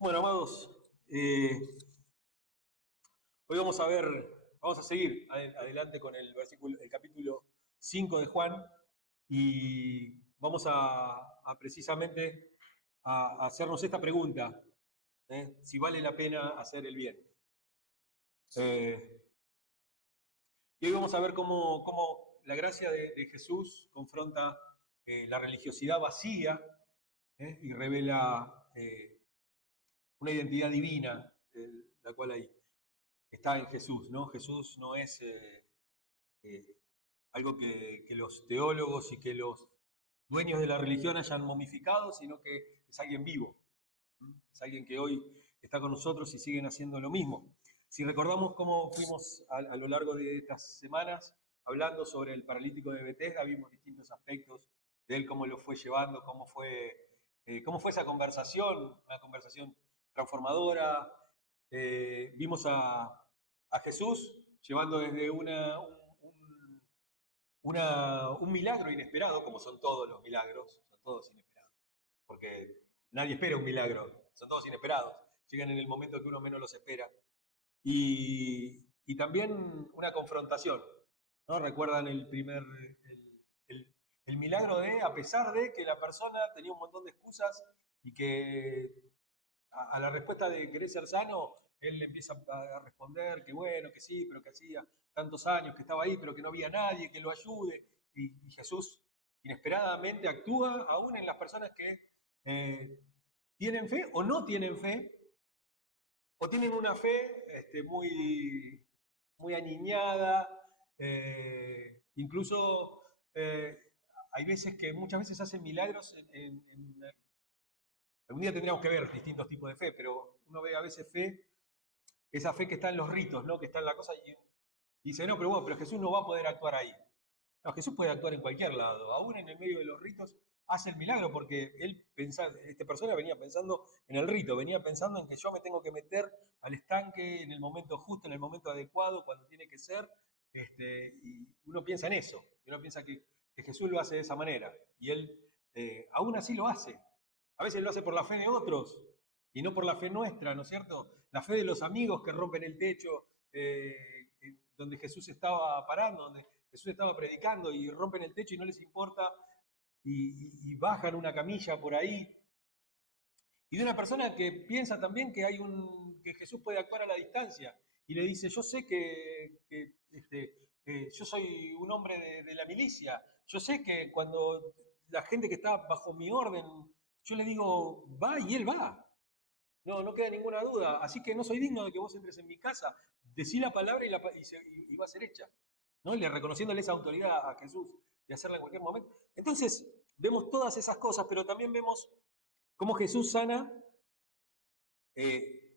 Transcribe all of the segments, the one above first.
Bueno, amados, hoy vamos a seguir adelante con el capítulo 5 de Juan y vamos a precisamente a hacernos esta pregunta, si vale la pena hacer el bien. Eh, y hoy vamos a ver cómo la gracia de Jesús confronta la religiosidad vacía, y revela una identidad divina, la cual está en Jesús, ¿no? Jesús no es eh, algo que los teólogos y que los dueños de la religión hayan momificado, sino que es alguien vivo. Es alguien que hoy está con nosotros y siguen haciendo lo mismo. Si recordamos cómo fuimos a lo largo de estas semanas hablando sobre el paralítico de Betesda, vimos distintos aspectos de él, cómo lo fue llevando, cómo fue esa conversación, una conversación transformadora. Vimos a Jesús llevando desde un milagro inesperado, como son todos los milagros, son todos inesperados, porque nadie espera un milagro, son todos inesperados, llegan en el momento que uno menos los espera. Y también una confrontación, ¿no? ¿Recuerdan el, el milagro de, a pesar de que la persona tenía un montón de excusas y que a la respuesta de querer ser sano, él le empieza a responder que bueno, que sí, pero que hacía tantos años que estaba ahí, pero que no había nadie que lo ayude. Y Jesús inesperadamente actúa aún en las personas que tienen fe o no tienen fe, o tienen una fe muy aniñada, incluso hay veces que muchas veces hacen milagros algún día tendríamos que ver distintos tipos de fe, pero uno ve a veces fe, esa fe que está en los ritos, ¿no? Que está en la cosa y dice, no, pero bueno, pero Jesús no va a poder actuar ahí. No, Jesús puede actuar en cualquier lado, aún en el medio de los ritos hace el milagro porque esta persona venía pensando en el rito, venía pensando en que yo me tengo que meter al estanque en el momento justo, en el momento adecuado, cuando tiene que ser, y uno piensa en eso, y uno piensa que Jesús lo hace de esa manera, y él aún así lo hace. A veces lo hace por la fe de otros y no por la fe nuestra, ¿no es cierto? La fe de los amigos que rompen el techo donde Jesús estaba parando, donde Jesús estaba predicando y rompen el techo y no les importa y bajan una camilla por ahí. Y de una persona que piensa también que Jesús puede actuar a la distancia y le dice, yo sé que yo soy un hombre de la milicia, yo sé que cuando la gente que está bajo mi orden, yo le digo, va y él va. No queda ninguna duda. Así que no soy digno de que vos entres en mi casa. Decí la palabra y va a ser hecha. ¿No? Y le reconociéndole esa autoridad a Jesús de hacerla en cualquier momento. Entonces, vemos todas esas cosas, pero también vemos cómo Jesús sana eh,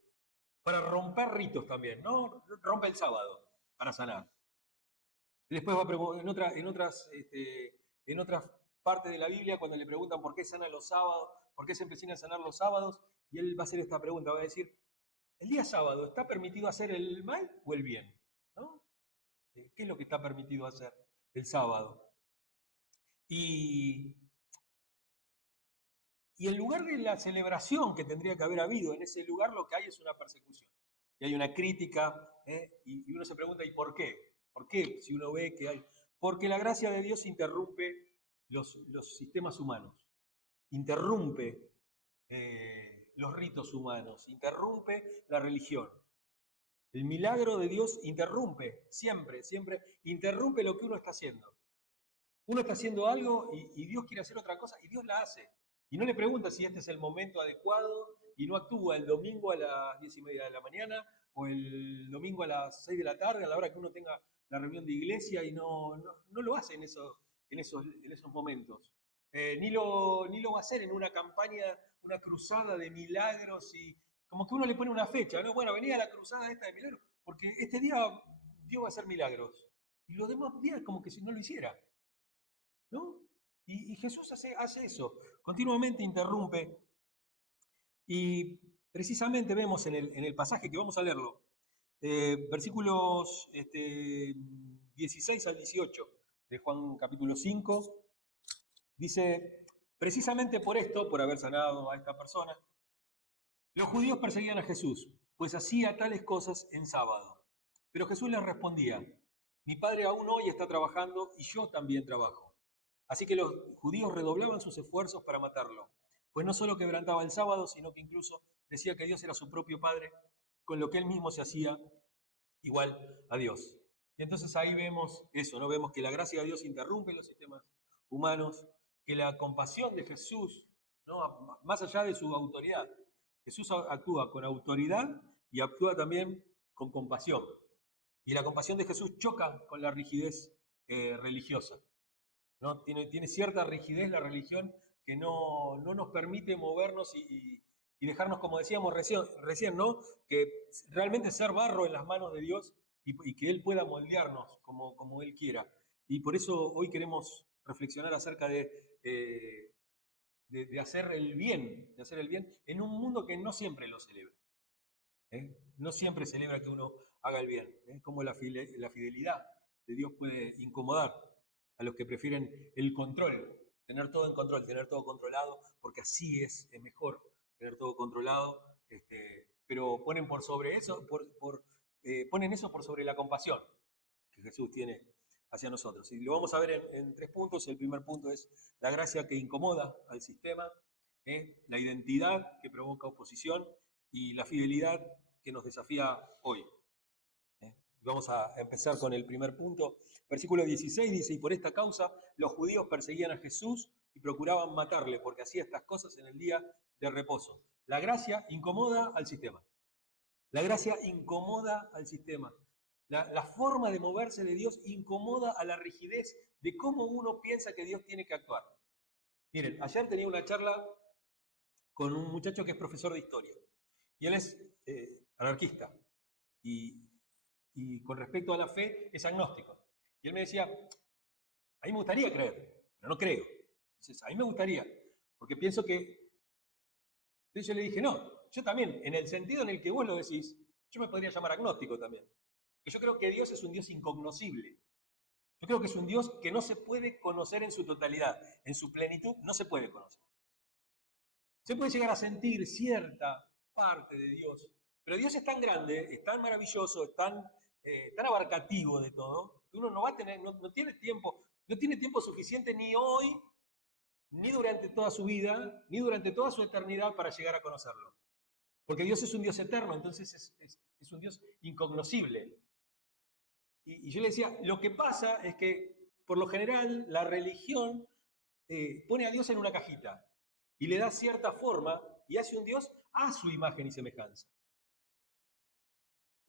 para romper ritos también, ¿no? Rompe el sábado para sanar. Después en otras partes de la Biblia, cuando le preguntan por qué sana los sábados, por qué se empiezan a sanar los sábados, y él va a hacer esta pregunta, va a decir, el día sábado, ¿está permitido hacer el mal o el bien? ¿No? ¿Qué es lo que está permitido hacer el sábado? Y, y en lugar de la celebración que tendría que haber habido, en ese lugar lo que hay es una persecución. Y hay una crítica, y uno se pregunta, ¿y por qué? ¿Por qué? Si uno ve que hay... Porque la gracia de Dios interrumpe los sistemas humanos, interrumpe los ritos humanos, interrumpe la religión. El milagro de Dios interrumpe, siempre, siempre, interrumpe lo que uno está haciendo. Uno está haciendo algo y Dios quiere hacer otra cosa y Dios la hace. Y no le pregunta si este es el momento adecuado y no actúa el domingo a las 10:30 de la mañana o el domingo a las 6 de la tarde, a la hora que uno tenga la reunión de iglesia y no lo hace en esos momentos. Ni lo va a hacer en una campaña, una cruzada de milagros y como que uno le pone una fecha, ¿no? Bueno, venía la cruzada esta de milagros, porque este día Dios va a hacer milagros. Y los demás días como que si no lo hiciera. ¿No? Y Jesús hace eso, continuamente interrumpe. Y precisamente vemos en el pasaje que vamos a leerlo, versículos 16 al 18 de Juan capítulo 5, dice, precisamente por esto, por haber sanado a esta persona, Los judíos perseguían a Jesús, pues hacía tales cosas en sábado. Pero Jesús les respondía, mi padre aún hoy está trabajando y yo también trabajo. Así que los judíos redoblaban sus esfuerzos para matarlo, pues no solo quebrantaba el sábado, sino que incluso decía que Dios era su propio padre, con lo que él mismo se hacía igual a Dios. Y entonces ahí vemos eso, ¿no? Vemos que la gracia de Dios interrumpe los sistemas humanos, que la compasión de Jesús, ¿no? Más allá de su autoridad, Jesús actúa con autoridad y actúa también con compasión. Y la compasión de Jesús choca con la rigidez religiosa, ¿no? Tiene cierta rigidez la religión que no nos permite movernos y dejarnos, como decíamos recién, ¿no? Que realmente ser barro en las manos de Dios y que Él pueda moldearnos como Él quiera. Y por eso hoy queremos reflexionar acerca de hacer el bien en un mundo que no siempre lo celebra. No siempre celebra que uno haga el bien. Como la fidelidad de Dios puede incomodar a los que prefieren el control, tener todo en control, tener todo controlado, porque así es mejor tener todo controlado, pero ponen por sobre eso, ponen eso por sobre la compasión que Jesús tiene hacia nosotros. Y lo vamos a ver en 3 puntos. El primer punto es la gracia que incomoda al sistema, la identidad que provoca oposición y la fidelidad que nos desafía hoy. Vamos a empezar con el primer punto. Versículo 16 dice, y por esta causa los judíos perseguían a Jesús y procuraban matarle, porque hacía estas cosas en el día de reposo. La gracia incomoda al sistema. La gracia incomoda al sistema. La forma de moverse de Dios incomoda a la rigidez de cómo uno piensa que Dios tiene que actuar. Miren, ayer tenía una charla con un muchacho que es profesor de historia. Y él es anarquista. Y con respecto a la fe, es agnóstico. Y él me decía, a mí me gustaría creer, pero no creo. Entonces, a mí me gustaría, porque pienso que... Entonces yo le dije, no, yo también, en el sentido en el que vos lo decís, yo me podría llamar agnóstico también. Porque yo creo que Dios es un Dios incognoscible. Yo creo que es un Dios que no se puede conocer en su totalidad, en su plenitud, no se puede conocer. Se puede llegar a sentir cierta parte de Dios, pero Dios es tan grande, es tan maravilloso, es tan abarcativo de todo, que uno no va a tener, no tiene tiempo suficiente ni hoy, ni durante toda su vida, ni durante toda su eternidad para llegar a conocerlo. Porque Dios es un Dios eterno, entonces es un Dios incognoscible. Y yo le decía, lo que pasa es que, por lo general, la religión pone a Dios en una cajita y le da cierta forma y hace un Dios a su imagen y semejanza.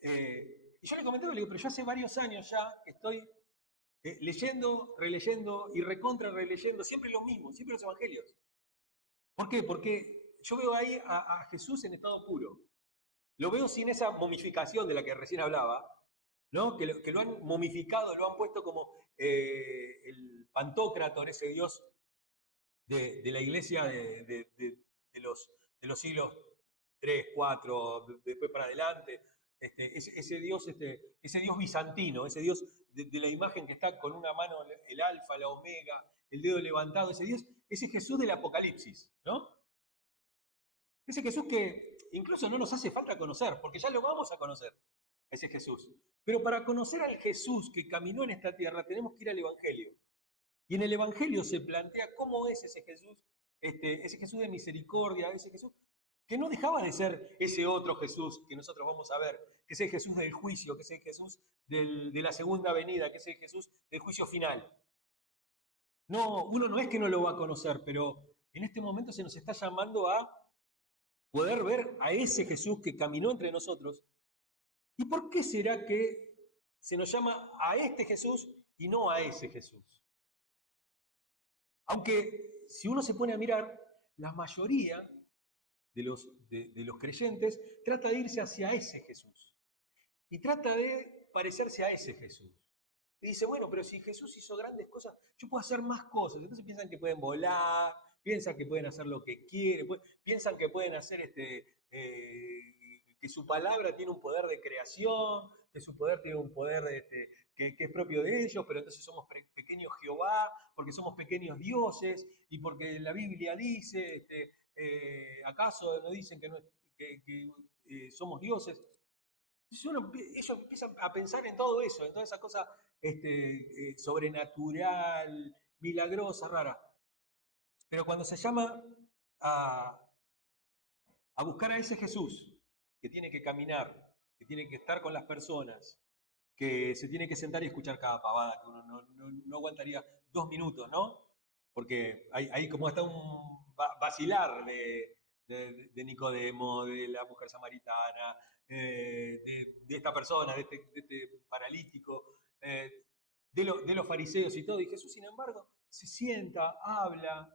Y yo le comenté, le digo, pero yo hace varios años ya que estoy leyendo, releyendo y recontra releyendo siempre lo mismo, siempre los evangelios. ¿Por qué? Porque yo veo ahí a Jesús en estado puro. Lo veo sin esa momificación de la que recién hablaba, ¿no? Que lo han momificado, lo han puesto como el Pantocrátor, ese Dios de la iglesia de los siglos 3, 4, después para adelante, ese Dios bizantino, ese Dios de la imagen que está con una mano el alfa, la omega, el dedo levantado, ese Jesús del Apocalipsis, ¿no? Ese Jesús que incluso no nos hace falta conocer, porque ya lo vamos a conocer, ese Jesús. Pero para conocer al Jesús que caminó en esta tierra tenemos que ir al Evangelio. Y en el Evangelio se plantea cómo es ese Jesús de misericordia, ese Jesús que no dejaba de ser ese otro Jesús que nosotros vamos a ver, que es el Jesús del juicio, que es el Jesús de la segunda venida, que es el Jesús del juicio final. No, uno no es que no lo va a conocer, pero en este momento se nos está llamando a poder ver a ese Jesús que caminó entre nosotros. ¿Y por qué será que se nos llama a este Jesús y no a ese Jesús? Aunque si uno se pone a mirar, la mayoría de los creyentes trata de irse hacia ese Jesús y trata de parecerse a ese Jesús. Y dice, bueno, pero si Jesús hizo grandes cosas, yo puedo hacer más cosas. Entonces piensan que pueden volar, piensan que pueden hacer lo que quieren, piensan que pueden hacer que su palabra tiene un poder de creación, que su poder tiene un poder que es propio de ellos, pero entonces somos pequeños Jehová, porque somos pequeños dioses, y porque la Biblia dice, ¿acaso no dicen que somos dioses. Entonces ellos empiezan a pensar en todo eso, en toda esa cosa sobrenatural, milagrosa, rara. Pero cuando se llama a buscar a ese Jesús que tiene que caminar, que tiene que estar con las personas, que se tiene que sentar y escuchar cada pavada, que uno no aguantaría 2 minutos, ¿no? Porque hay como hasta un vacilar de Nicodemo, de la mujer samaritana, de esta persona, de este paralítico, de los fariseos y todo. Y Jesús, sin embargo, se sienta, habla,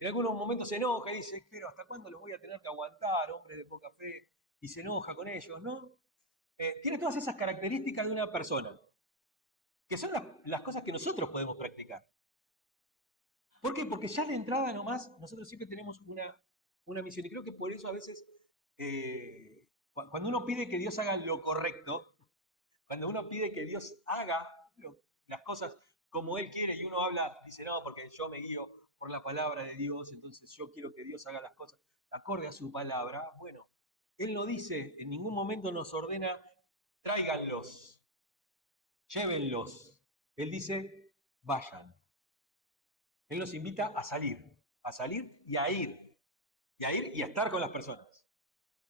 en algunos momentos se enoja y dice, pero ¿hasta cuándo los voy a tener que aguantar, hombres de poca fe? Y se enoja con ellos, ¿no? Tiene todas esas características de una persona, que son las cosas que nosotros podemos practicar. ¿Por qué? Porque ya de entrada nomás nosotros siempre tenemos una misión. Y creo que por eso a veces, cuando uno pide que Dios haga lo correcto, cuando uno pide que Dios haga las cosas como Él quiere y uno dice, no, porque yo me guío por la palabra de Dios, entonces yo quiero que Dios haga las cosas acorde a su palabra. Bueno, Él no dice, en ningún momento nos ordena, tráiganlos, llévenlos. Él dice, vayan. Él nos invita a salir y a ir, y a estar con las personas,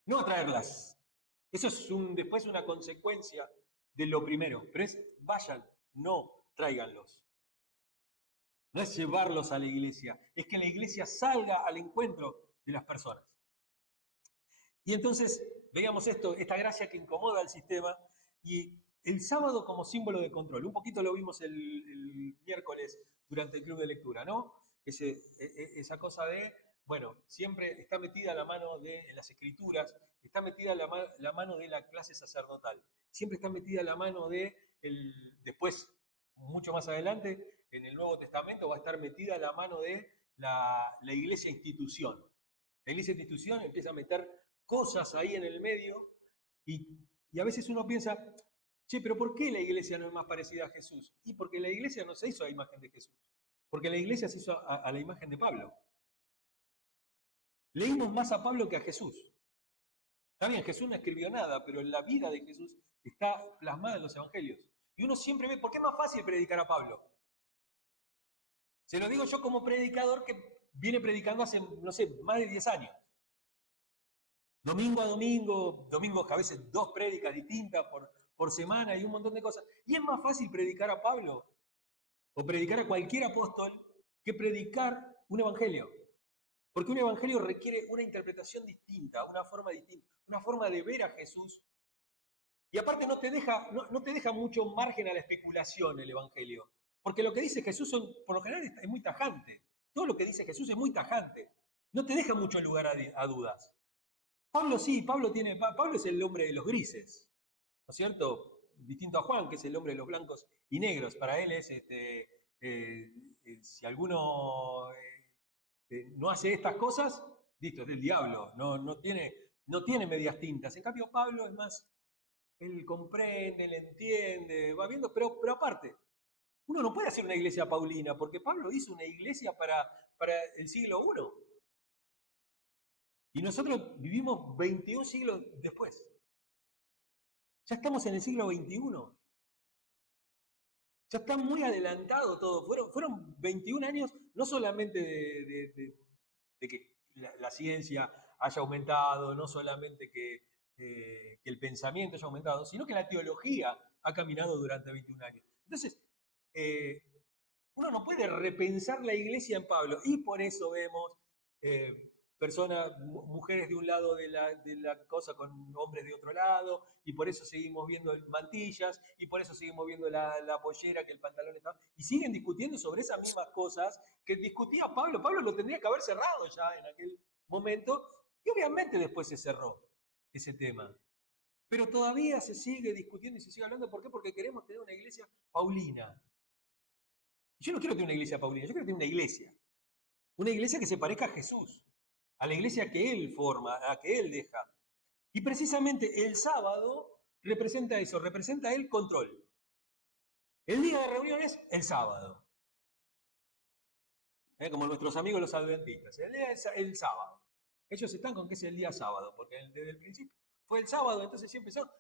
no a traerlas. Eso es después una consecuencia de lo primero, pero es vayan, no tráiganlos. No es llevarlos a la iglesia, es que la iglesia salga al encuentro de las personas. Y entonces, veamos esta gracia que incomoda al sistema, y el sábado como símbolo de control. Un poquito lo vimos el miércoles durante el club de lectura, ¿no? Esa cosa de, bueno, siempre está metida la mano en las escrituras, está metida la mano de la clase sacerdotal, siempre está metida la mano después, mucho más adelante, en el Nuevo Testamento va a estar metida la mano de la iglesia institución. La iglesia institución empieza a meter cosas ahí en el medio y a veces uno piensa, che, pero ¿por qué la iglesia no es más parecida a Jesús? Y porque la iglesia no se hizo a imagen de Jesús, porque la iglesia se hizo a la imagen de Pablo. Leímos más a Pablo que a Jesús. Está bien, Jesús no escribió nada, pero la vida de Jesús está plasmada en los evangelios. Y uno siempre ve, ¿por qué es más fácil predicar a Pablo? Se lo digo yo como predicador que viene predicando hace, no sé, más de 10 años. Domingo a domingo, domingos a veces 2 prédicas distintas por semana y un montón de cosas. Y es más fácil predicar a Pablo o predicar a cualquier apóstol que predicar un evangelio. Porque un evangelio requiere una interpretación distinta, una forma distinta, una forma de ver a Jesús. Y aparte no te deja mucho margen a la especulación el evangelio. Porque lo que dice Jesús por lo general es muy tajante. Todo lo que dice Jesús es muy tajante. No te deja mucho lugar a dudas. Pablo sí, Pablo es el hombre de los grises, ¿no es cierto? Distinto a Juan, que es el hombre de los blancos y negros. Para él es, si alguno no hace estas cosas, listo, es del diablo, no tiene medias tintas. En cambio, Pablo es más, él comprende, él entiende, va viendo, pero aparte, uno no puede hacer una iglesia paulina, porque Pablo hizo una iglesia para el siglo I. Y nosotros vivimos 21 siglos después. Ya estamos en el siglo XXI. Ya está muy adelantado todo. Fueron 21 años, no solamente de que la ciencia haya aumentado, no solamente que el pensamiento haya aumentado, sino que la teología ha caminado durante 21 años. Entonces, uno no puede repensar la iglesia en Pablo, y por eso vemos mujeres de un lado de la cosa con hombres de otro lado, y por eso seguimos viendo mantillas, y por eso seguimos viendo la pollera, que el pantalón está... Y siguen discutiendo sobre esas mismas cosas que discutía Pablo. Pablo lo tendría que haber cerrado ya en aquel momento, y obviamente después se cerró ese tema. Pero todavía se sigue discutiendo y se sigue hablando. ¿Por qué? Porque queremos tener una iglesia paulina. Yo no quiero tener una iglesia paulina, yo quiero tener una iglesia. Una iglesia que se parezca a Jesús, a la iglesia que Él forma, a la que Él deja. Y precisamente el sábado representa eso, representa el control. El día de reunión es el sábado. Como nuestros amigos los adventistas. El día es el sábado. Ellos están con que es el día sábado, porque desde el principio fue el sábado, entonces sí empezó.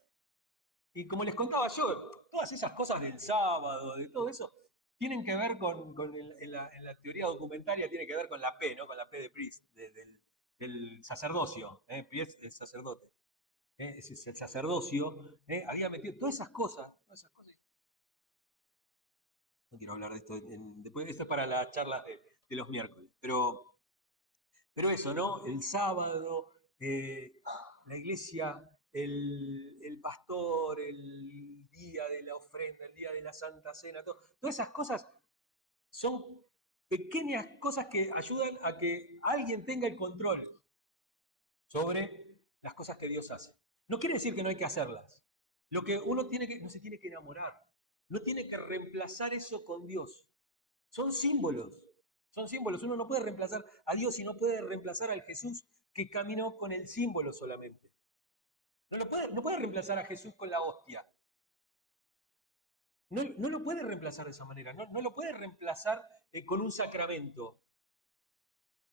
Y como les contaba yo, todas esas cosas del sábado, de todo eso, tienen que ver en la teoría documentaria, tiene que ver con la P, ¿no? Con la P de priest, del sacerdocio, priest es sacerdote. Es el sacerdocio, había metido todas esas cosas. No quiero hablar de esto, después esto es para las charlas de los miércoles, pero eso, ¿no? El sábado, la iglesia, el pastor, el día de la ofrenda, el día de la Santa Cena, todas esas cosas son pequeñas cosas que ayudan a que alguien tenga el control sobre las cosas que Dios hace. No quiere decir que no hay que hacerlas. Lo que uno no se tiene que enamorar, no tiene que reemplazar eso con Dios. Son símbolos, son símbolos. Uno no puede reemplazar a Dios y no puede reemplazar al Jesús que caminó con el símbolo solamente. No puede reemplazar a Jesús con la hostia. No lo puede reemplazar de esa manera. No lo puede reemplazar con un sacramento.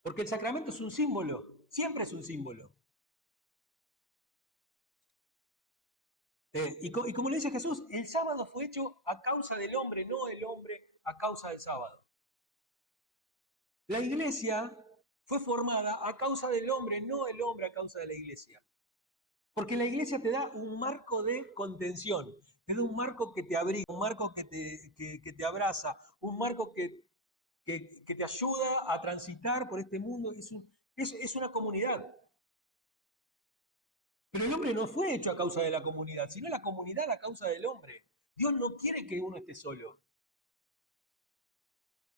Porque el sacramento es un símbolo, siempre es un símbolo. Y como le dice Jesús, el sábado fue hecho a causa del hombre, no el hombre a causa del sábado. La iglesia fue formada a causa del hombre, no el hombre a causa de la iglesia. Porque la iglesia te da un marco de contención, te da un marco que te abriga, un marco que te abraza, un marco que te ayuda a transitar por este mundo. Es una comunidad. Pero el hombre no fue hecho a causa de la comunidad, sino la comunidad a causa del hombre. Dios no quiere que uno esté solo.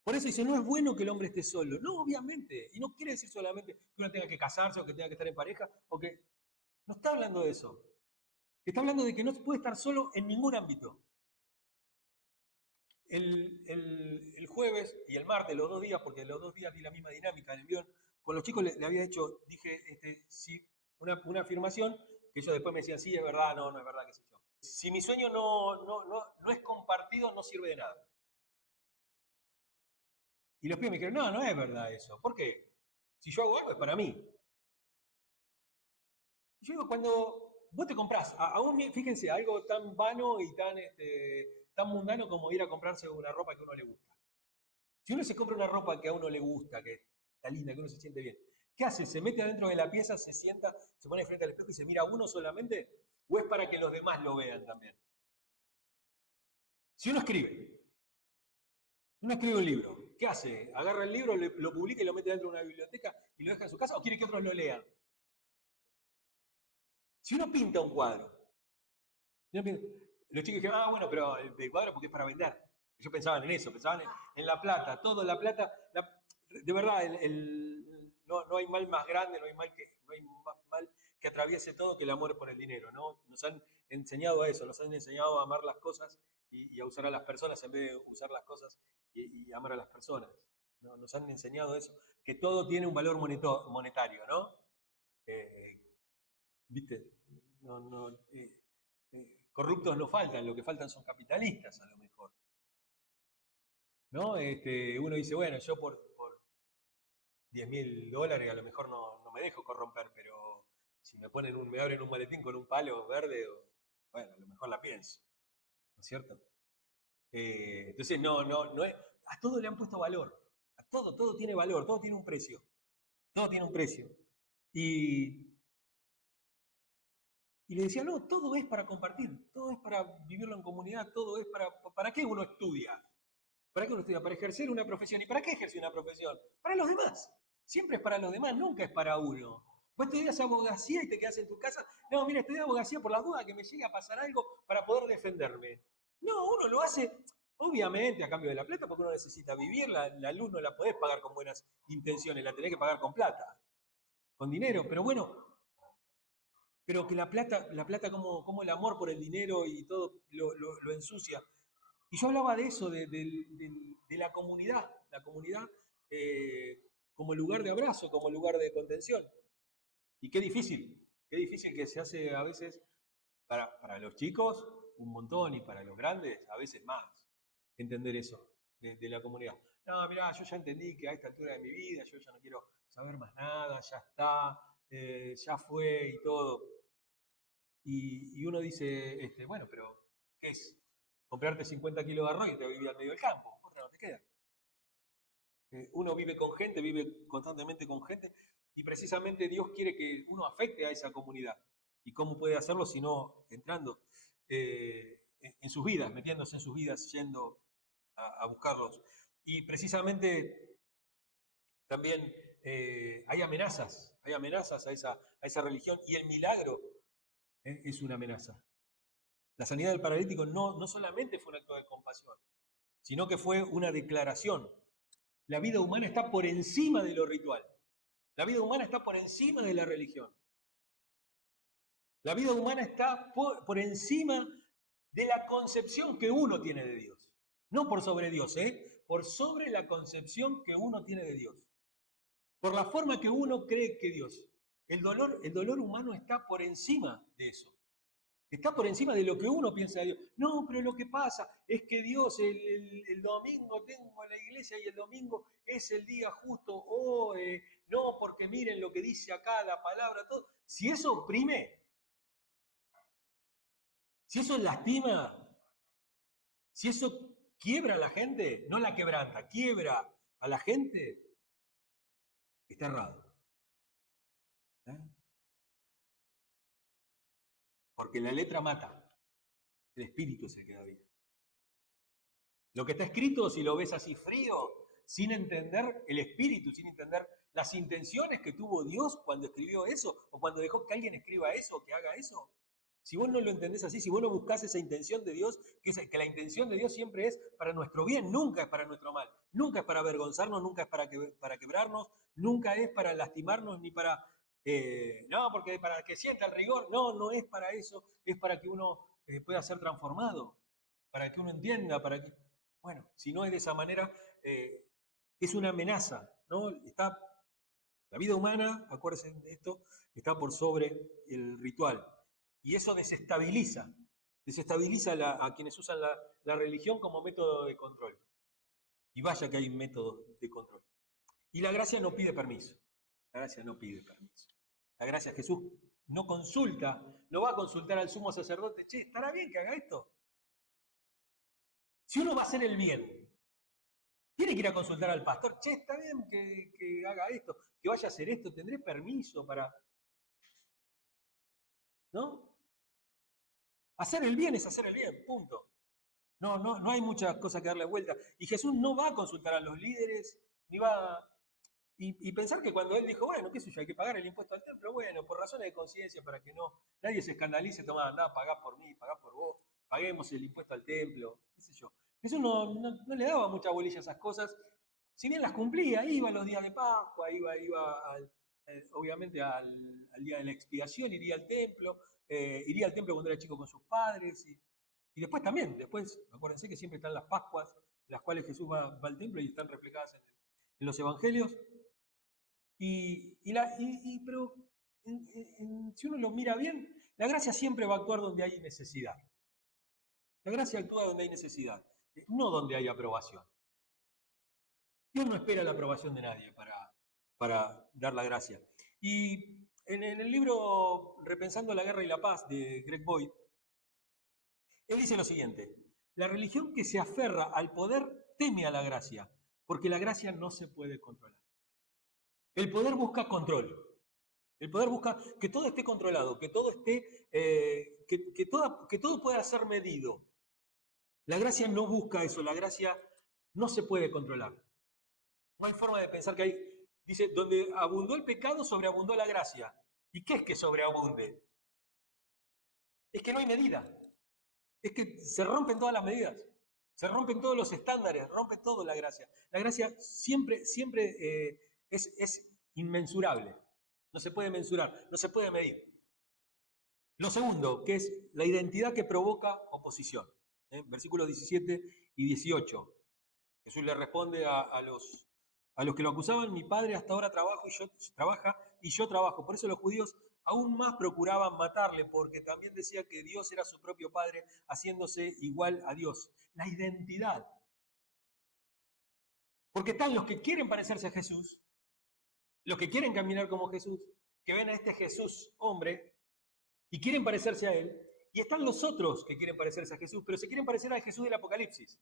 Por eso dice, no es bueno que el hombre esté solo. No, obviamente. Y no quiere decir solamente que uno tenga que casarse o que tenga que estar en pareja, o que no está hablando de eso. Está hablando de que no se puede estar solo en ningún ámbito. El jueves y el martes, los 2 días, porque los 2 días di la misma dinámica en envión, con los chicos le había hecho, dije, sí, una afirmación, que ellos después me decían, sí, es verdad, no es verdad, qué sé yo. Si mi sueño no es compartido, no sirve de nada. Y los pibes me dijeron, no es verdad eso. ¿Por qué? Si yo hago algo es para mí. Y yo digo, cuando vos te comprás, fíjense, algo tan vano y tan mundano como ir a comprarse una ropa que a uno le gusta. Si uno se compra una ropa que a uno le gusta, que está linda, que uno se siente bien, ¿qué hace? ¿Se mete adentro de la pieza, se sienta, se pone frente al espejo y se mira a uno solamente? ¿O es para que los demás lo vean también? Si uno escribe un libro, ¿qué hace? ¿Agarra el libro, lo publica y lo mete dentro de una biblioteca y lo deja en su casa o quiere que otros lo lean? Si uno pinta un cuadro, los chicos dijeron, bueno, pero el cuadro porque es para vender. Ellos pensaban en eso, pensaban en la plata, todo la plata. De verdad, no hay mal más grande, no hay mal que atraviese todo que el amor por el dinero, ¿no? Nos han enseñado a eso, nos han enseñado a amar las cosas y a usar a las personas en vez de usar las cosas y amar a las personas. ¿No? Nos han enseñado eso, que todo tiene un valor monetario, ¿no? ¿Viste? Corruptos no faltan, lo que faltan son capitalistas a lo mejor. ¿No? Uno dice, bueno, yo por $10.000 a lo mejor no me dejo corromper, pero si me abren un maletín con un palo verde, bueno, a lo mejor la pienso, ¿no es cierto? Entonces, no es, a todo le han puesto valor, a todo tiene valor, todo tiene un precio, todo tiene un precio. Y le decía, no, todo es para compartir, todo es para vivirlo en comunidad, todo es ¿para qué uno estudia? ¿Para qué uno estudia? Para ejercer una profesión. ¿Y para qué ejerce una profesión? Para los demás. Siempre es para los demás, nunca es para uno. Vos estudias abogacía y te quedás en tu casa. No, mira, estudié abogacía por la duda que me llegue a pasar algo para poder defenderme. No, uno lo hace, obviamente, a cambio de la plata, porque uno necesita vivir. La luz no la podés pagar con buenas intenciones, la tenés que pagar con plata, con dinero. Pero bueno, pero que la plata como el amor por el dinero y todo lo ensucia. Y yo hablaba de eso, de la comunidad como lugar de abrazo, como lugar de contención. Y qué difícil que se hace a veces para los chicos, un montón, y para los grandes, a veces más, entender eso de la comunidad. No, mirá, yo ya entendí que a esta altura de mi vida yo ya no quiero saber más nada, ya está, ya fue y todo. Y uno dice, bueno, pero ¿qué es? Comprarte 50 kilos de arroz y te vivir al medio del campo, otra no te queda. Uno vive con gente, vive constantemente con gente, y precisamente Dios quiere que uno afecte a esa comunidad. ¿Y cómo puede hacerlo si no entrando en sus vidas, metiéndose en sus vidas, yendo a buscarlos? Y precisamente también hay amenazas a esa religión, y el milagro es una amenaza. La sanidad del paralítico no solamente fue un acto de compasión, sino que fue una declaración. La vida humana está por encima de lo ritual. La vida humana está por encima de la religión. La vida humana está por encima de la concepción que uno tiene de Dios. No por sobre Dios, por sobre la concepción que uno tiene de Dios. Por la forma que uno cree que Dios. El dolor humano está por encima de eso. Está por encima de lo que uno piensa de Dios. No, pero lo que pasa es que Dios, el domingo tengo la iglesia y el domingo es el día justo. No, porque miren lo que dice acá la palabra, todo. Si eso oprime, si eso lastima, si eso quiebra a la gente, no la quebranta, quiebra a la gente, está errado. Porque la letra mata, el espíritu es el que da vida. Lo que está escrito, si lo ves así frío, sin entender el espíritu, sin entender las intenciones que tuvo Dios cuando escribió eso, o cuando dejó que alguien escriba eso, o que haga eso. Si vos no lo entendés así, si vos no buscás esa intención de Dios, que la intención de Dios siempre es para nuestro bien, nunca es para nuestro mal, nunca es para avergonzarnos, nunca es para quebrarnos, nunca es para lastimarnos, ni para, no, porque para que sienta el rigor, no es para eso, es para que uno pueda ser transformado, para que uno entienda, para que... Bueno, si no es de esa manera, es una amenaza, ¿no? La vida humana, acuérdense de esto, está por sobre el ritual. Y eso desestabiliza a quienes usan la religión como método de control. Y vaya que hay métodos de control. Y la gracia no pide permiso. La gracia no pide permiso. La gracia, Jesús no consulta, no va a consultar al sumo sacerdote, che, ¿estará bien que haga esto? Si uno va a hacer el bien, tiene que ir a consultar al pastor, che, está bien que haga esto, que vaya a hacer esto, tendré permiso para... ¿No? Hacer el bien es hacer el bien, punto. No hay muchas cosas que darle vuelta. Y Jesús no va a consultar a los líderes, ni va a... Y pensar que cuando él dijo, bueno, qué sé yo, hay que pagar el impuesto al templo, bueno, por razones de conciencia, para que no nadie se escandalice, toma, andá, pagá por mí, pagá por vos, paguemos el impuesto al templo, qué sé yo. Jesús no le daba mucha bolilla a esas cosas, si bien las cumplía, iba a los días de Pascua, iba obviamente al día de la expiación, iría al templo cuando era chico con sus padres, y después también, acuérdense que siempre están las Pascuas, en las cuales Jesús va al templo y están reflejadas en los evangelios. Pero si uno lo mira bien, la gracia siempre va a actuar donde hay necesidad. La gracia actúa donde hay necesidad, no donde hay aprobación. Dios no espera la aprobación de nadie para dar la gracia. Y en el libro Repensando la Guerra y la Paz de Greg Boyd, él dice lo siguiente: la religión que se aferra al poder teme a la gracia, porque la gracia no se puede controlar. El poder busca control. El poder busca que todo esté controlado, que todo esté, que todo pueda ser medido. La gracia no busca eso, la gracia no se puede controlar. No hay forma de pensar que hay, dice, donde abundó el pecado, sobreabundó la gracia. ¿Y qué es que sobreabunde? Es que no hay medida. Es que se rompen todas las medidas. Se rompen todos los estándares, rompe todo la gracia. La gracia siempre es inmensurable. No se puede mensurar, no se puede medir. Lo segundo, que es la identidad que provoca oposición. Versículos 17 y 18. Jesús le responde a los que lo acusaban: mi padre hasta ahora trabaja y yo trabajo. Por eso los judíos aún más procuraban matarle, porque también decía que Dios era su propio padre, haciéndose igual a Dios. La identidad. Porque están los que quieren parecerse a Jesús, los que quieren caminar como Jesús, que ven a este Jesús hombre y quieren parecerse a él, y están los otros que quieren parecerse a Jesús, pero se quieren parecer al Jesús del Apocalipsis.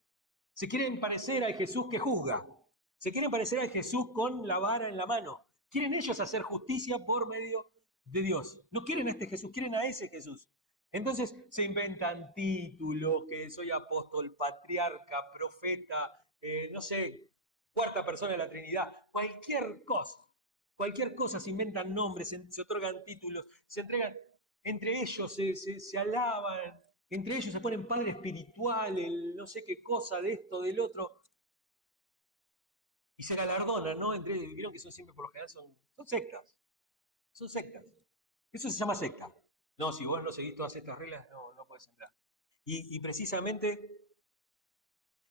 Se quieren parecer al Jesús que juzga. Se quieren parecer al Jesús con la vara en la mano. Quieren ellos hacer justicia por medio de Dios. No quieren a este Jesús, quieren a ese Jesús. Entonces se inventan títulos, que soy apóstol, patriarca, profeta, no sé, cuarta persona de la Trinidad, cualquier cosa, se inventan nombres, se otorgan títulos, se entregan, entre ellos se alaban, entre ellos se ponen padre espiritual, el no sé qué cosa, de esto, del otro, y se galardonan, ¿no? Vieron que son siempre, por lo general, son sectas. Eso se llama secta. No, si vos no seguís todas estas reglas, no podés entrar. Y precisamente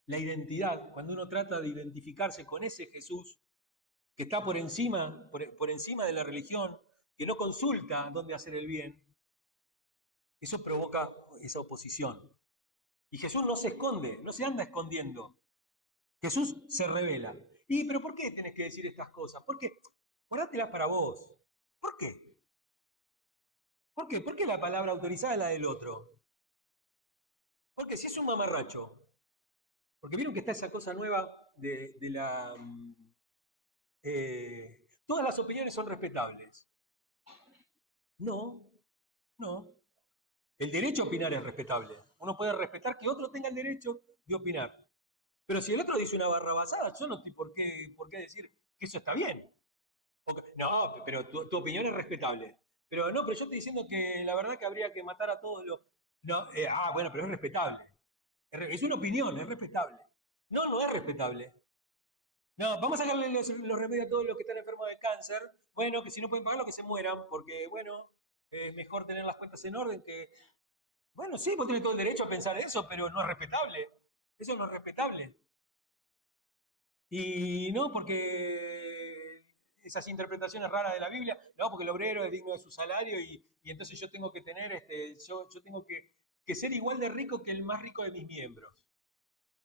la identidad, cuando uno trata de identificarse con ese Jesús que está por encima de la religión, que no consulta dónde hacer el bien, eso provoca esa oposición. Y Jesús no se esconde, no se anda escondiendo. Jesús se revela. ¿Pero por qué tenés que decir estas cosas? Porque guardátela para vos. ¿Por qué? ¿Por qué? ¿Por qué la palabra autorizada es la del otro? Porque si es un mamarracho. Porque vieron que está esa cosa nueva de la... todas las opiniones son respetables. No. El derecho a opinar es respetable. Uno puede respetar que otro tenga el derecho de opinar. Pero si el otro dice una barrabasada, yo no tengo por qué decir que eso está bien. No, pero tu opinión es respetable. Pero yo estoy diciendo que la verdad que habría que matar a todos los... No, bueno, pero es respetable. Es una opinión, es respetable. No es respetable. No, vamos a sacarle los remedios a todos los que están enfermos de cáncer. Bueno, que si no pueden pagarlo, que se mueran, porque, bueno, es mejor tener las cuentas en orden que... Bueno, sí, vos tenés todo el derecho a pensar eso, pero no es respetable. Eso no es respetable. Y no porque esas interpretaciones raras de la Biblia, no, porque el obrero es digno de su salario y entonces yo tengo que tener, yo tengo que ser igual de rico que el más rico de mis miembros.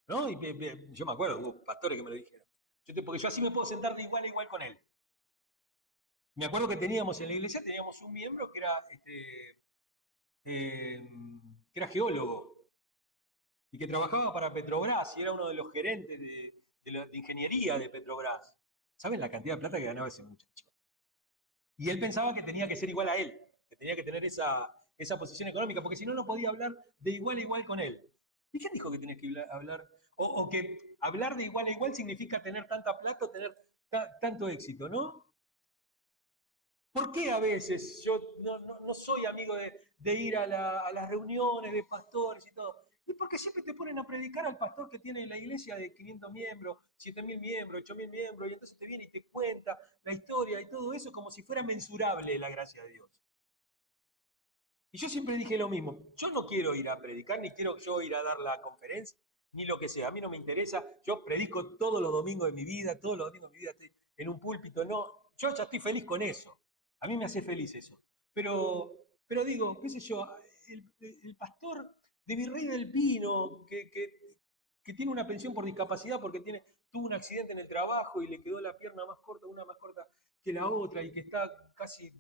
¿No? Yo me acuerdo, hubo pastores que me lo dijeron. Porque yo así me puedo sentar de igual a igual con él. Me acuerdo que teníamos en la iglesia, teníamos un miembro que era geólogo y que trabajaba para Petrobras y era uno de los gerentes de ingeniería de Petrobras. ¿Saben la cantidad de plata que ganaba ese muchacho? Y él pensaba que tenía que ser igual a él, que tenía que tener esa posición económica, porque si no, no podía hablar de igual a igual con él. ¿Y quién dijo que tienes que hablar? O que hablar de igual a igual significa tener tanta plata o tener tanto éxito, ¿no? ¿Por qué a veces yo no soy amigo de ir a las reuniones de pastores y todo? Y porque siempre te ponen a predicar al pastor que tiene la iglesia de 500 miembros, 7.000 miembros, 8.000 miembros, y entonces te viene y te cuenta la historia y todo eso como si fuera mensurable la gracia de Dios. Y yo siempre dije lo mismo, yo no quiero ir a predicar, ni quiero yo ir a dar la conferencia, ni lo que sea, a mí no me interesa, yo predico todos los domingos de mi vida, todos los domingos de mi vida estoy en un púlpito, no, yo ya estoy feliz con eso, a mí me hace feliz eso. Pero digo, qué sé yo, el pastor de Virrey del Pino, que tiene una pensión por discapacidad porque tuvo un accidente en el trabajo y le quedó la pierna más corta, una más corta que la otra, y que está casi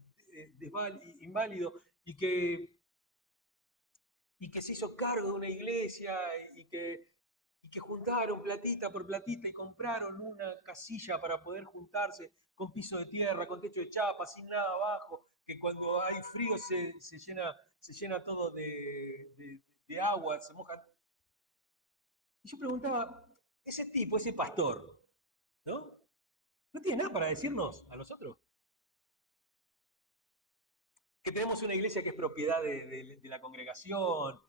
inválido, y que se hizo cargo de una iglesia y que juntaron platita por platita y compraron una casilla para poder juntarse con piso de tierra, con techo de chapa, sin nada abajo, que cuando hay frío se llena todo de agua, se moja. Y yo preguntaba, ese tipo, ese pastor, ¿no? ¿No tiene nada para decirnos a nosotros? Que tenemos una iglesia que es propiedad de la congregación,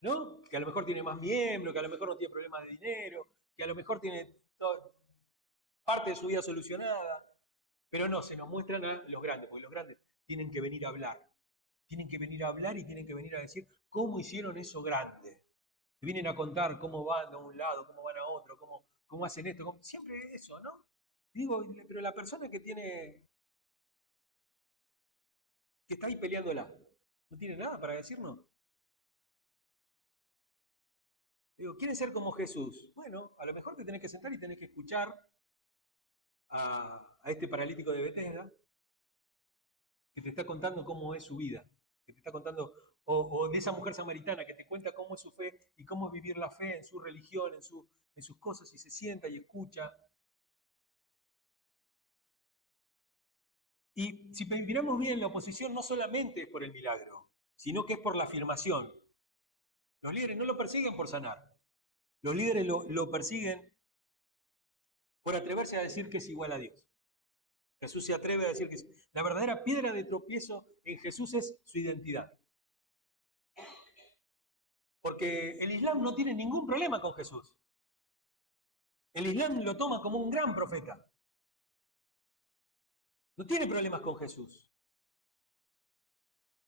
¿no? Que a lo mejor tiene más miembros, que a lo mejor no tiene problemas de dinero, que a lo mejor tiene parte de su vida solucionada. Pero no, se nos muestran a los grandes, porque los grandes tienen que venir a hablar. Tienen que venir a hablar y tienen que venir a decir cómo hicieron eso grande. Vienen a contar cómo van a un lado, cómo van a otro, cómo hacen esto. Siempre eso, ¿no? Digo, pero la persona que está ahí peleándola, ¿no tiene nada para decirnos? Digo, ¿quieren ser como Jesús? Bueno, a lo mejor te tenés que sentar y tenés que escuchar a este paralítico de Bethesda, que te está contando cómo es su vida, que te está contando, o de esa mujer samaritana que te cuenta cómo es su fe y cómo es vivir la fe en su religión, en sus cosas, y se sienta y escucha. Y si miramos bien, la oposición no solamente es por el milagro, sino que es por la afirmación. Los líderes no lo persiguen por sanar, los líderes lo persiguen por atreverse a decir que es igual a Dios. Jesús se atreve a decir que la verdadera piedra de tropiezo en Jesús es su identidad. Porque el Islam no tiene ningún problema con Jesús. El Islam lo toma como un gran profeta. No tiene problemas con Jesús.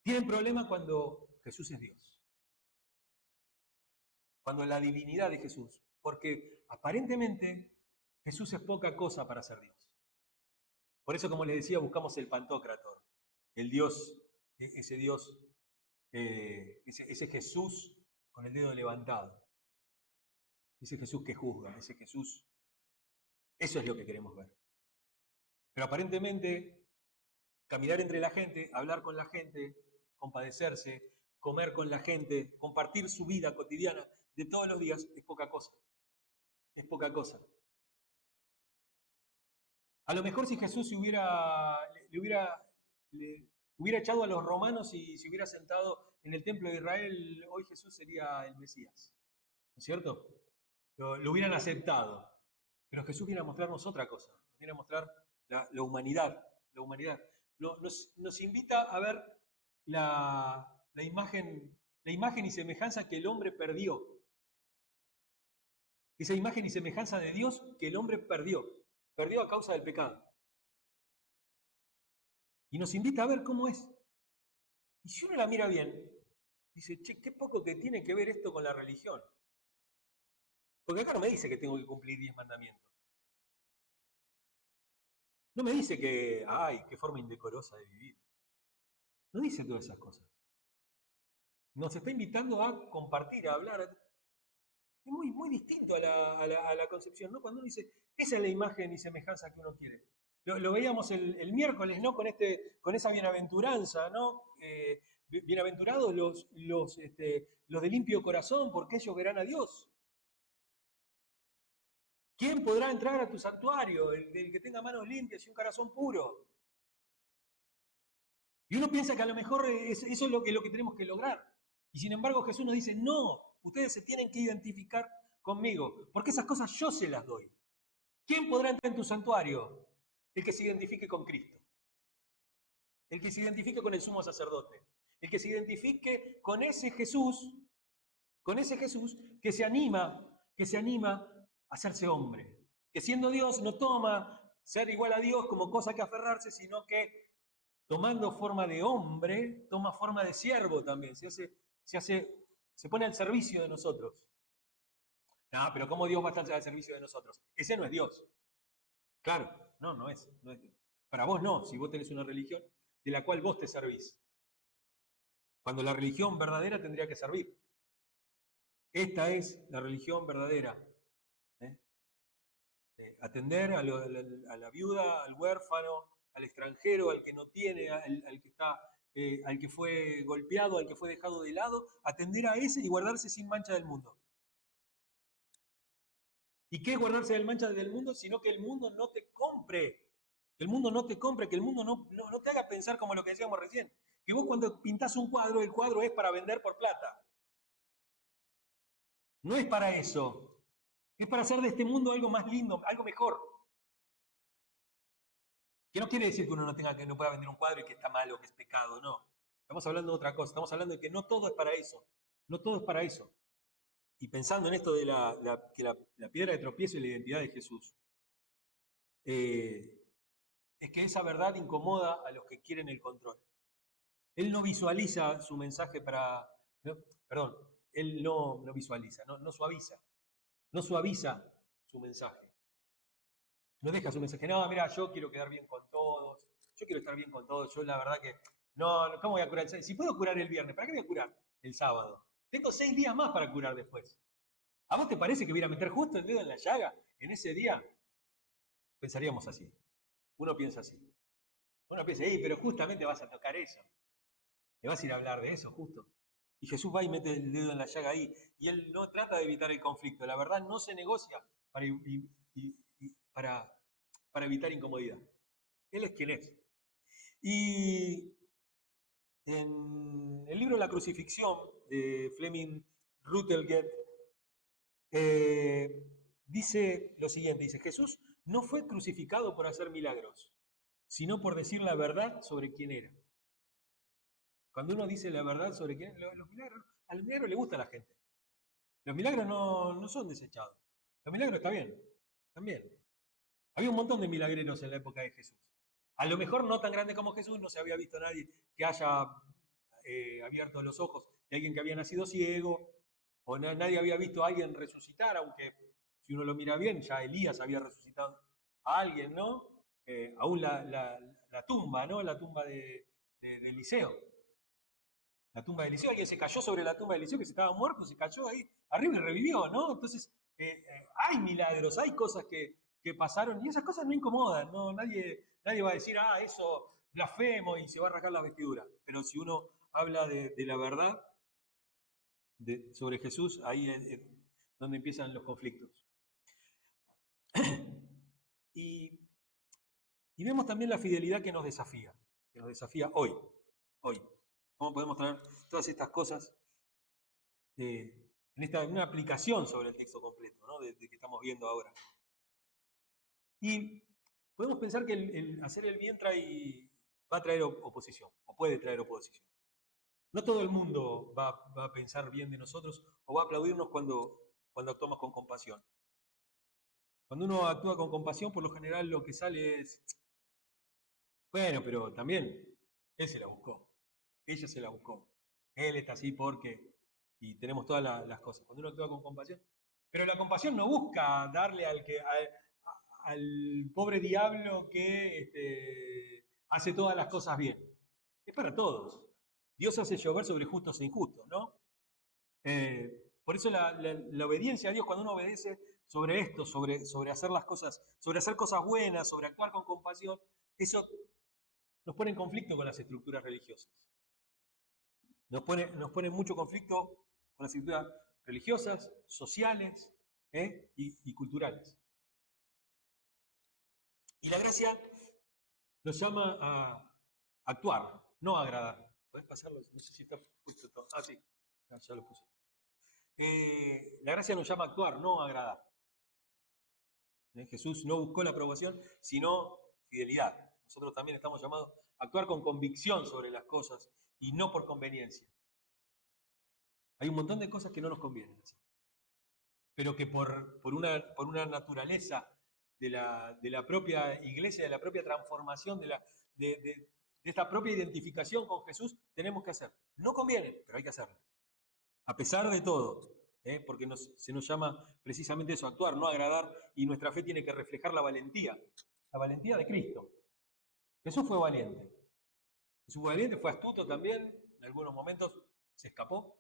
Tienen problemas cuando Jesús es Dios. Cuando la divinidad de Jesús. Porque aparentemente Jesús es poca cosa para ser Dios. Por eso, como les decía, buscamos el Pantocrator. El Dios, ese Dios, ese Jesús con el dedo levantado. Ese Jesús que juzga, ese Jesús. Eso es lo que queremos ver. Pero aparentemente, caminar entre la gente, hablar con la gente, compadecerse, comer con la gente, compartir su vida cotidiana de todos los días, es poca cosa. Es poca cosa. A lo mejor si Jesús le hubiera echado a los romanos y se hubiera sentado en el templo de Israel, hoy Jesús sería el Mesías. ¿No es cierto? Lo hubieran aceptado. Pero Jesús viene a mostrarnos otra cosa. Viene a mostrar la humanidad. La humanidad. Nos invita a ver la imagen y semejanza que el hombre perdió. Esa imagen y semejanza de Dios que el hombre perdió. Perdió a causa del pecado. Y nos invita a ver cómo es. Y si uno la mira bien, dice, che, qué poco que tiene que ver esto con la religión. Porque acá no me dice que tengo que cumplir 10 mandamientos. No me dice que, ay, qué forma indecorosa de vivir. No dice todas esas cosas. Nos está invitando a compartir, a hablar. Es muy distinto a la concepción, ¿no? Cuando uno dice, esa es la imagen y semejanza que uno quiere. Lo veíamos el miércoles, ¿no? Con esa bienaventuranza, ¿no? Bienaventurados los de limpio corazón, porque ellos verán a Dios. ¿Quién podrá entrar a tu santuario? El que tenga manos limpias y un corazón puro. Y uno piensa que a lo mejor eso es lo que tenemos que lograr. Y sin embargo Jesús nos dice, no, ustedes se tienen que identificar conmigo, porque esas cosas yo se las doy. ¿Quién podrá entrar en tu santuario? El que se identifique con Cristo. El que se identifique con el sumo sacerdote. El que se identifique con ese Jesús que se anima a hacerse hombre. Que siendo Dios no toma ser igual a Dios como cosa que aferrarse, sino que tomando forma de hombre, toma forma de siervo también. Se pone al servicio de nosotros. No, pero ¿cómo Dios va a estar al servicio de nosotros? Ese no es Dios. Claro, no es Dios. Para vos no, si vos tenés una religión de la cual vos te servís. Cuando la religión verdadera tendría que servir. Esta es la religión verdadera. Atender a la viuda, al huérfano, al extranjero, al que no tiene, al que fue golpeado, al que fue dejado de lado, atender a ese y guardarse sin mancha del mundo. ¿Y qué es guardarse del mancha del mundo? Sino que el mundo no te compre. El mundo no te compre, que el mundo no te haga pensar como lo que decíamos recién. Que vos cuando pintás un cuadro, el cuadro es para vender por plata. No es para eso. Es para hacer de este mundo algo más lindo, algo mejor. Que no quiere decir que uno no pueda vender un cuadro y que está malo, que es pecado, no. Estamos hablando de otra cosa, estamos hablando de que no todo es para eso. No todo es para eso. Y pensando en esto de que la piedra de tropiezo y la identidad de Jesús, es que esa verdad incomoda a los que quieren el control. Él no visualiza su mensaje él no visualiza, no suaviza. No suaviza su mensaje. No deja su mensaje. No, mira, yo quiero quedar bien con todos. Yo quiero estar bien con todos. Yo la verdad que, no, ¿cómo voy a curar el sábado? Si puedo curar el viernes, ¿para qué voy a curar el sábado? Tengo 6 días más para curar después. ¿A vos te parece que voy a ir a meter justo el dedo en la llaga en ese día? Pensaríamos así. Uno piensa así. Uno piensa, pero justamente vas a tocar eso. Le vas a ir a hablar de eso, justo. Y Jesús va y mete el dedo en la llaga ahí. Y él no trata de evitar el conflicto. La verdad no se negocia para evitar incomodidad. Él es quien es. Y en el libro La crucifixión de Fleming Rutledge dice lo siguiente, dice, Jesús no fue crucificado por hacer milagros, sino por decir la verdad sobre quién era. Cuando uno dice la verdad sobre quién era, los milagros, a los milagros le gusta a la gente. Los milagros no son desechados. Los milagros está bien, también. Había un montón de milagreros en la época de Jesús. A lo mejor no tan grande como Jesús, no se había visto nadie que haya abierto los ojos de alguien que había nacido ciego, o nadie había visto a alguien resucitar, aunque si uno lo mira bien, ya Elías había resucitado a alguien, ¿no? Aún la tumba, ¿no? La tumba de Eliseo. La tumba de Eliseo, alguien se cayó sobre la tumba de Eliseo que se estaba muerto, se cayó ahí arriba y revivió, ¿no? Entonces, hay milagros, hay cosas que pasaron y esas cosas no incomodan, ¿no? Nadie va a decir, eso blasfemo y se va a arrancar la vestidura. Pero si uno habla de la verdad sobre Jesús, ahí es donde empiezan los conflictos. Y vemos también la fidelidad que nos desafía hoy. ¿Cómo podemos traer todas estas cosas en una aplicación sobre el texto completo, ¿no? de que estamos viendo ahora? Y podemos pensar que el hacer el bien va a traer oposición, o puede traer oposición. No todo el mundo va a pensar bien de nosotros o va a aplaudirnos cuando actuamos con compasión. Cuando uno actúa con compasión, por lo general lo que sale es, bueno, pero también él se la buscó, ella se la buscó, él está así porque, y tenemos todas las cosas. Cuando uno actúa con compasión, pero la compasión no busca darle al pobre diablo que hace todas las cosas bien. Es para todos. Dios hace llover sobre justos e injustos, ¿no? Por eso la obediencia a Dios, cuando uno obedece sobre esto, sobre hacer las cosas, sobre hacer cosas buenas, sobre actuar con compasión, eso nos pone en conflicto con las estructuras religiosas. Nos pone en mucho conflicto con las estructuras religiosas, sociales y culturales. Y la gracia nos llama a actuar, no a agradar. ¿Puedes pasarlo? No sé si está puesto todo. Ah, sí, ya lo puse. La gracia nos llama a actuar, no a agradar. Jesús no buscó la aprobación, sino fidelidad. Nosotros también estamos llamados a actuar con convicción sobre las cosas y no por conveniencia. Hay un montón de cosas que no nos convienen hacer, pero que por una naturaleza de la propia iglesia, de la propia transformación, de esta propia identificación con Jesús, tenemos que hacer. No conviene, pero hay que hacerlo. A pesar de todo, porque se nos llama precisamente eso, actuar, no agradar, y nuestra fe tiene que reflejar la valentía de Cristo. Jesús fue valiente. Jesús fue valiente, fue astuto también, en algunos momentos se escapó,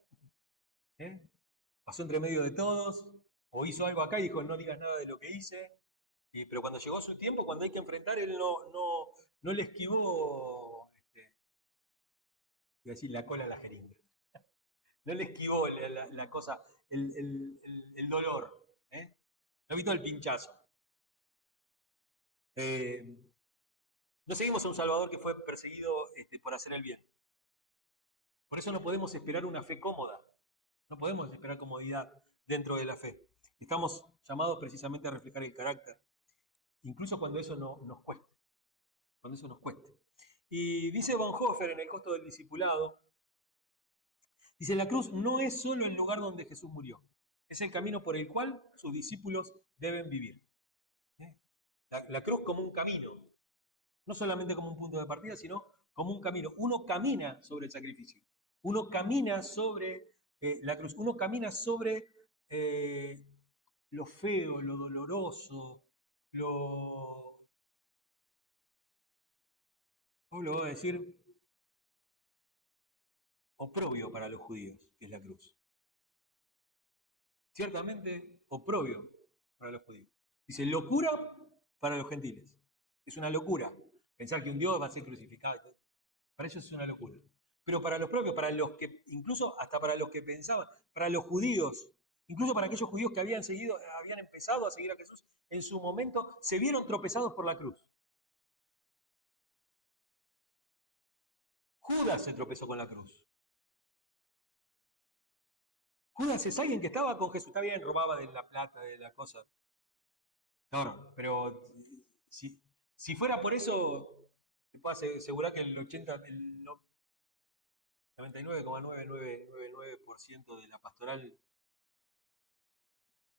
pasó entre medio de todos, o hizo algo acá y dijo, no digas nada de lo que hice, pero cuando llegó su tiempo, cuando hay que enfrentar, él no le esquivó, iba a decir, la cola a la jeringa. No le esquivó la cosa, el dolor. No evitó el pinchazo. No seguimos a un Salvador que fue perseguido por hacer el bien. Por eso no podemos esperar una fe cómoda. No podemos esperar comodidad dentro de la fe. Estamos llamados precisamente a reflejar el carácter, incluso cuando eso nos cueste. Cuando eso nos cueste. Y dice Bonhoeffer en El costo del discipulado, dice, la cruz no es solo el lugar donde Jesús murió, es el camino por el cual sus discípulos deben vivir. La cruz como un camino, no solamente como un punto de partida, sino como un camino. Uno camina sobre el sacrificio, uno camina sobre la cruz, uno camina sobre lo feo, lo doloroso, ¿cómo lo voy a decir? Oprobio para los judíos, que es la cruz. Ciertamente, oprobio para los judíos. Dice, locura para los gentiles. Es una locura. Pensar que un Dios va a ser crucificado. Para ellos es una locura. Pero para los propios, para los que, incluso hasta para los que pensaban, para los judíos, incluso para aquellos judíos que habían empezado a seguir a Jesús, en su momento se vieron tropezados por la cruz. Judas se tropezó con la cruz. Judas es alguien que estaba con Jesús, está bien, robaba de la plata, de la cosa. No, pero si fuera por eso, te puedo asegurar que el 99,9999% de la pastoral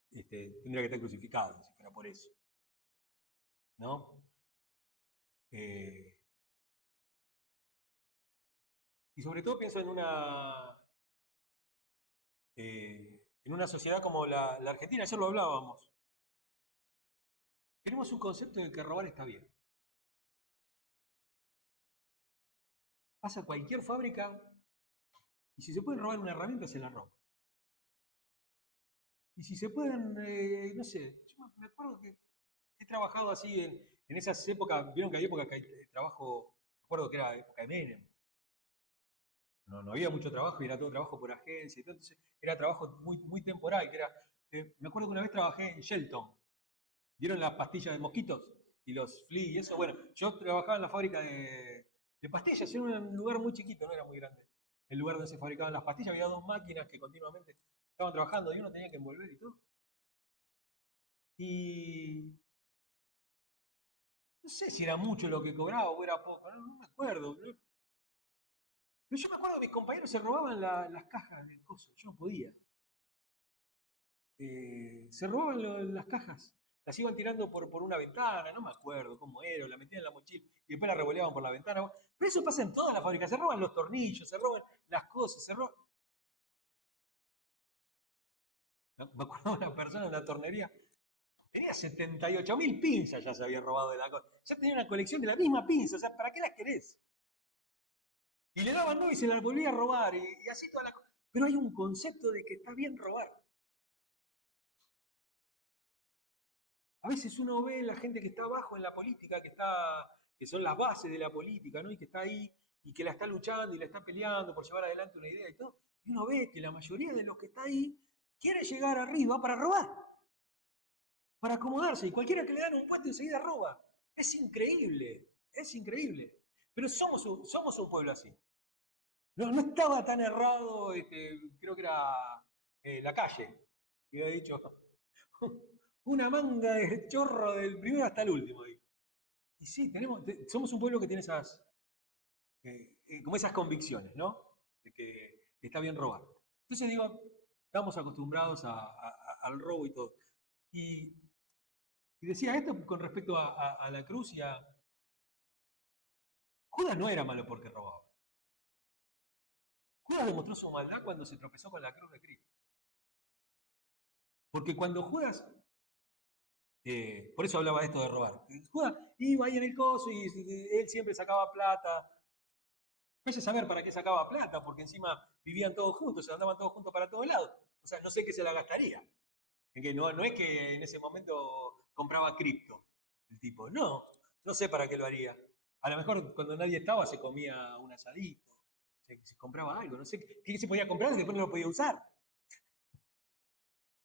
tendría que estar crucificado, si fuera por eso. ¿No? Y sobre todo pienso en una sociedad como la Argentina, ayer lo hablábamos. Tenemos un concepto de que robar está bien. Vas a cualquier fábrica y si se pueden robar una herramienta, se la roban. Y si se pueden, no sé, yo me acuerdo que he trabajado así en esas épocas, vieron que hay épocas que hay trabajo, me acuerdo que era época de Menem. No había mucho trabajo y era todo trabajo por agencia, entonces era trabajo muy, muy temporal, que era, me acuerdo que una vez trabajé en Shelton. ¿Vieron las pastillas de mosquitos? Y los flea y eso. Bueno, yo trabajaba en la fábrica de pastillas, era un lugar muy chiquito, no era muy grande. El lugar donde se fabricaban las pastillas, había 2 máquinas que continuamente estaban trabajando y uno tenía que envolver y todo. Y no sé si era mucho lo que cobraba o era poco, no me acuerdo. Pero yo me acuerdo que mis compañeros se robaban las cajas del coso, yo no podía. Se robaban las cajas, las iban tirando por una ventana, no me acuerdo cómo era, la metían en la mochila y después la revoleaban por la ventana. Pero eso pasa en todas las fábricas, se roban los tornillos, se roban las cosas, se roban. Me acuerdo de una persona en la tornería, tenía 78.000 pinzas, ya se había robado de la cosa. Ya tenía una colección de la misma pinza, o sea, ¿para qué las querés? Y le daban no y se las volvía a robar, y así toda la cosa. Pero hay un concepto de que está bien robar. A veces uno ve la gente que está abajo en la política, que son las bases de la política, ¿no? Y que está ahí y que la está luchando y la está peleando por llevar adelante una idea y todo. Y uno ve que la mayoría de los que está ahí quiere llegar arriba para robar, para acomodarse. Y cualquiera que le dan un puesto enseguida roba. Es increíble, es increíble. Pero somos un pueblo así. No estaba tan errado, creo que era La Calle, que había dicho una manga de chorro del primero hasta el último. Y sí, somos un pueblo que tiene como esas convicciones, ¿no? De que está bien robar. Entonces digo, estamos acostumbrados al robo y todo. Y decía esto con respecto a la cruz y a... Judas no era malo porque robaba. Judas demostró su maldad cuando se tropezó con la cruz de Cristo. Porque cuando Judas, por eso hablaba de esto de robar, Judas iba ahí en el coso y él siempre sacaba plata. Vaya a saber para qué sacaba plata, porque encima vivían todos juntos, se andaban todos juntos para todos lados. O sea, no sé qué se la gastaría. En que no es que en ese momento compraba cripto el tipo, no sé para qué lo haría. A lo mejor cuando nadie estaba se comía un asadito, se compraba algo, no sé qué se podía comprar y después no lo podía usar.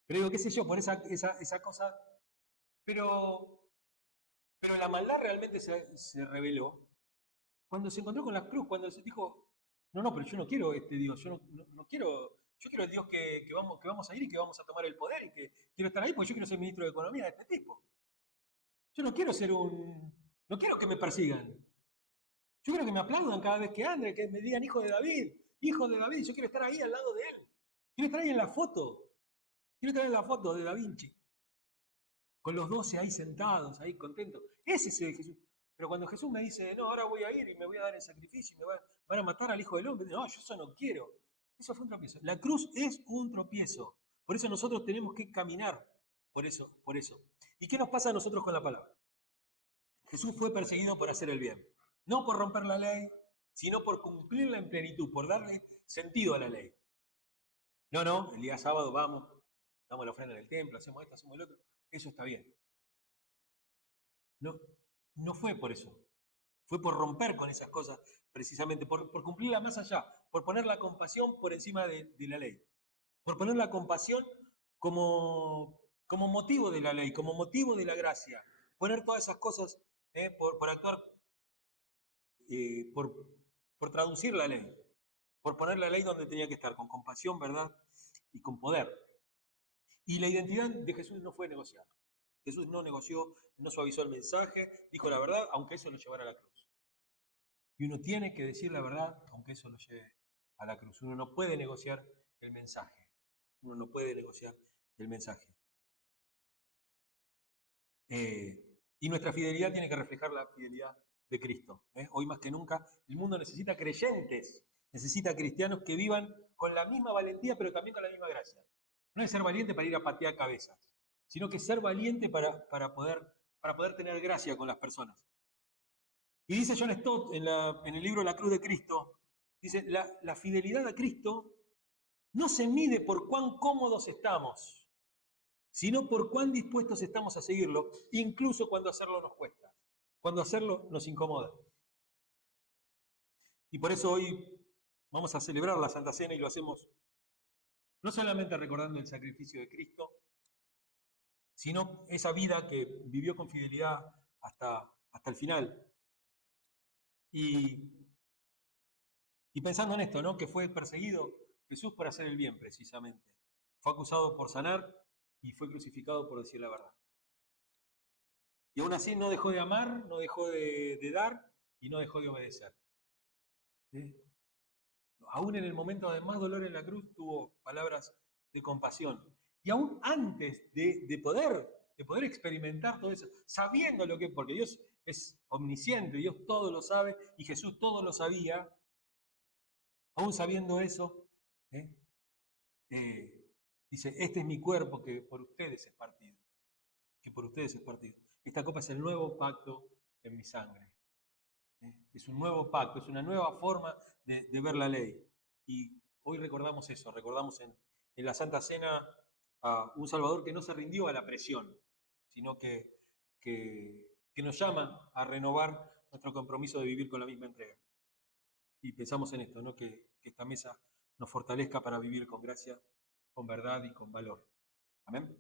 Pero digo, qué sé yo, por esa cosa. Pero la maldad realmente se reveló cuando se encontró con la cruz, cuando se dijo, no, pero yo no quiero este Dios, yo no quiero, yo quiero el Dios que vamos a ir y que vamos a tomar el poder y que quiero estar ahí porque yo quiero ser ministro de Economía de este tipo. Yo no quiero no quiero que me persigan. Yo quiero que me aplaudan cada vez que ande, que me digan hijo de David, yo quiero estar ahí al lado de él. Quiero estar ahí en la foto. Quiero estar en la foto de Da Vinci. Con los 12 ahí sentados, ahí contentos. Ese es el Jesús. Pero cuando Jesús me dice, no, ahora voy a ir y me voy a dar el sacrificio y van a matar al Hijo del Hombre, no, yo eso no quiero. Eso fue un tropiezo. La cruz es un tropiezo. Por eso nosotros tenemos que caminar. Por eso. ¿Y qué nos pasa a nosotros con la palabra? Jesús fue perseguido por hacer el bien. No por romper la ley, sino por cumplirla en plenitud, por darle sentido a la ley. No, el día sábado vamos, damos la ofrenda en el templo, hacemos esto, hacemos el otro. Eso está bien. No fue por eso. Fue por romper con esas cosas, precisamente, por cumplirla más allá, por poner la compasión por encima de la ley, por poner la compasión como motivo de la ley, como motivo de la gracia, poner todas esas cosas, por actuar, eh, por, por traducir la ley, por poner la ley donde tenía que estar, con compasión, verdad y con poder. Y la identidad de Jesús no fue negociada. Jesús no negoció, no suavizó el mensaje, dijo la verdad, aunque eso lo llevara a la cruz. Y uno tiene que decir la verdad, aunque eso lo lleve a la cruz. Uno no puede negociar el mensaje. Uno no puede negociar el mensaje. Y nuestra fidelidad tiene que reflejar la fidelidad de Cristo. Hoy más que nunca, el mundo necesita creyentes, necesita cristianos que vivan con la misma valentía, pero también con la misma gracia. No es ser valiente para ir a patear cabezas, sino que ser valiente para poder tener gracia con las personas. Y dice John Stott en el libro La Cruz de Cristo, dice, la fidelidad a Cristo no se mide por cuán cómodos estamos, sino por cuán dispuestos estamos a seguirlo, incluso cuando hacerlo nos cuesta, cuando hacerlo nos incomoda. Y por eso hoy vamos a celebrar la Santa Cena y lo hacemos no solamente recordando el sacrificio de Cristo, sino esa vida que vivió con fidelidad hasta el final. Y pensando en esto, ¿no? Que fue perseguido Jesús por hacer el bien, precisamente. Fue acusado por sanar y fue crucificado por decir la verdad. Y aún así no dejó de amar, no dejó de dar y no dejó de obedecer. ¿Sí? Aún en el momento de más dolor en la cruz tuvo palabras de compasión. Y aún antes de poder experimentar todo eso, sabiendo lo que, porque Dios es omnisciente, Dios todo lo sabe y Jesús todo lo sabía, aún sabiendo eso, dice, este es mi cuerpo que por ustedes es partido, que por ustedes es partido. Esta copa es el nuevo pacto en mi sangre. Es un nuevo pacto, es una nueva forma de ver la ley. Y hoy recordamos eso, recordamos en la Santa Cena a un Salvador que no se rindió a la presión, sino que nos llama a renovar nuestro compromiso de vivir con la misma entrega. Y pensamos en esto, ¿no? Que esta mesa nos fortalezca para vivir con gracia, con verdad y con valor. Amén.